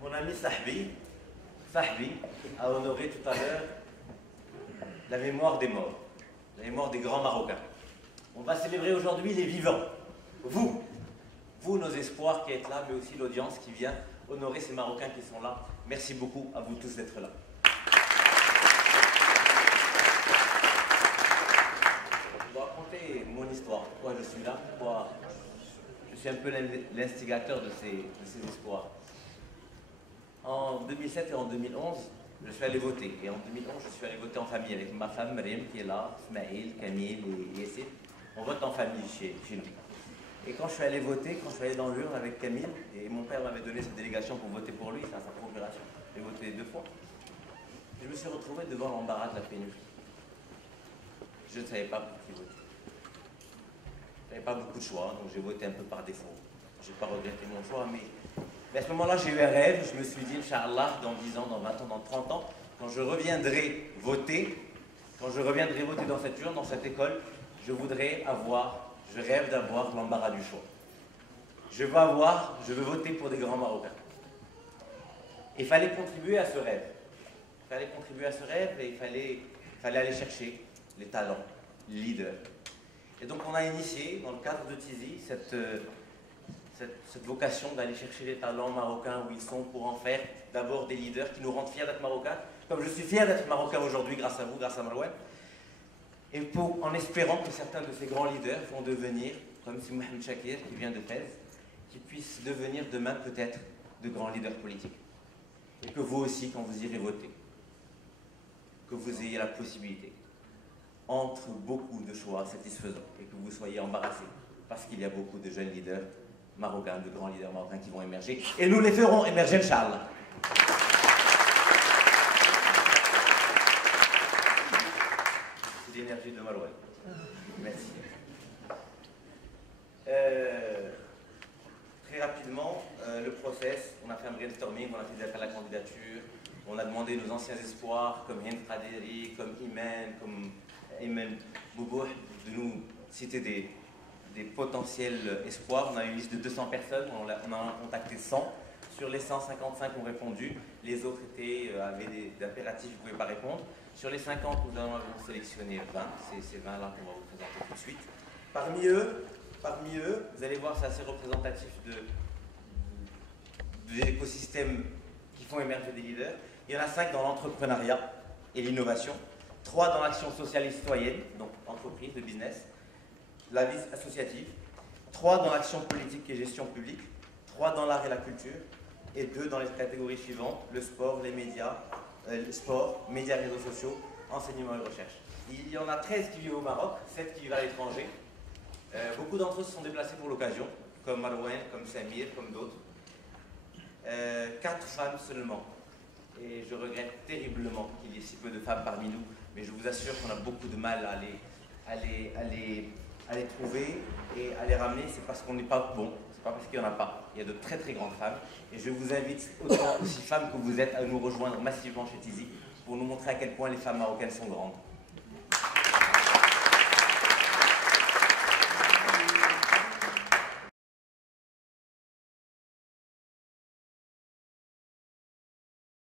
Mon ami Sahbi a honoré tout à l'heure la mémoire des morts, la mémoire des grands Marocains. On va célébrer aujourd'hui les vivants. Vous, nos espoirs qui êtes là, mais aussi l'audience qui vient honorer ces Marocains qui sont là. Merci beaucoup à vous tous d'être là. Je dois raconter mon histoire, pourquoi je suis là, pourquoi je suis un peu l'instigateur de ces espoirs. En 2007 et en 2011, je suis allé voter. Et en 2011, je suis allé voter en famille avec ma femme Mariam qui est là, Ismaël, Camille et Yassine. On vote en famille chez nous. Et quand je suis allé voter, quand je suis allé dans l'urne avec Camille, et mon père m'avait donné cette délégation pour voter pour lui, c'est à sa procuration. J'ai voté 2 fois. Je me suis retrouvé devant l'embarras de la pénurie. Je ne savais pas pour qui voter. Je n'avais pas beaucoup de choix, donc j'ai voté un peu par défaut. Je n'ai pas regretté mon choix, mais à ce moment-là, j'ai eu un rêve. Je me suis dit, Inch'Allah, dans 10 ans, dans 20 ans, dans 30 ans, quand je reviendrai voter dans cette urne, dans cette école, je rêve d'avoir l'embarras du choix. Je veux voter pour des grands Marocains. Il fallait contribuer à ce rêve. Et il fallait aller chercher les talents, les leaders. Et donc on a initié, dans le cadre de Tizi, cette vocation d'aller chercher les talents marocains où ils sont pour en faire d'abord des leaders qui nous rendent fiers d'être marocains, comme je suis fier d'être marocain aujourd'hui grâce à vous, grâce à Marouane, et en espérant que certains de ces grands leaders vont devenir, comme si Mohamed Chakir qui vient de Fès, qui puissent devenir demain peut-être de grands leaders politiques. Et que vous aussi, quand vous irez voter, que vous ayez la possibilité, entre beaucoup de choix satisfaisants, et que vous soyez embarrassés, parce qu'il y a beaucoup de jeunes leaders marocains, de grands leaders marocains qui vont émerger, et nous les ferons émerger, Inch'Allah. C'est l'énergie de Marouane. Merci. Très rapidement, le process, on a fait un brainstorming, on a fait des appels à la candidature, on a demandé nos anciens espoirs, comme Hind Qadiri, comme Iman, comme Ayman Boubouh, de nous citer des potentiels espoirs. On a eu une liste de 200 personnes, on en a contacté 100. Sur les 155 qui ont répondu, les autres avaient des impératifs, ils ne pouvaient pas répondre. Sur les 50, nous avons sélectionné 20, c'est ces 20-là qu'on va vous présenter tout de suite. Parmi eux, vous allez voir, c'est assez représentatif de l'écosystème qui font émerger des leaders. Il y en a 5 dans l'entrepreneuriat et l'innovation, 3 dans l'action sociale et citoyenne, donc entreprise, de business, la vie associative, 3 dans l'action politique et gestion publique, 3 dans l'art et la culture, et 2 dans les catégories suivantes, le sport, les médias, médias, réseaux sociaux, enseignement et recherche. Il y en a 13 qui vivent au Maroc, 7 qui vivent à l'étranger. Beaucoup d'entre eux se sont déplacés pour l'occasion, comme Marouane, comme Samir, comme d'autres. 4 femmes seulement. Et je regrette terriblement qu'il y ait si peu de femmes parmi nous, mais je vous assure qu'on a beaucoup de mal à les trouver et à les ramener. C'est parce qu'on n'est pas bon, c'est pas parce qu'il n'y en a pas. Il y a de très très grandes femmes. Et je vous invite, autant aussi femmes que vous êtes, à nous rejoindre massivement chez Tizi pour nous montrer à quel point les femmes marocaines sont grandes.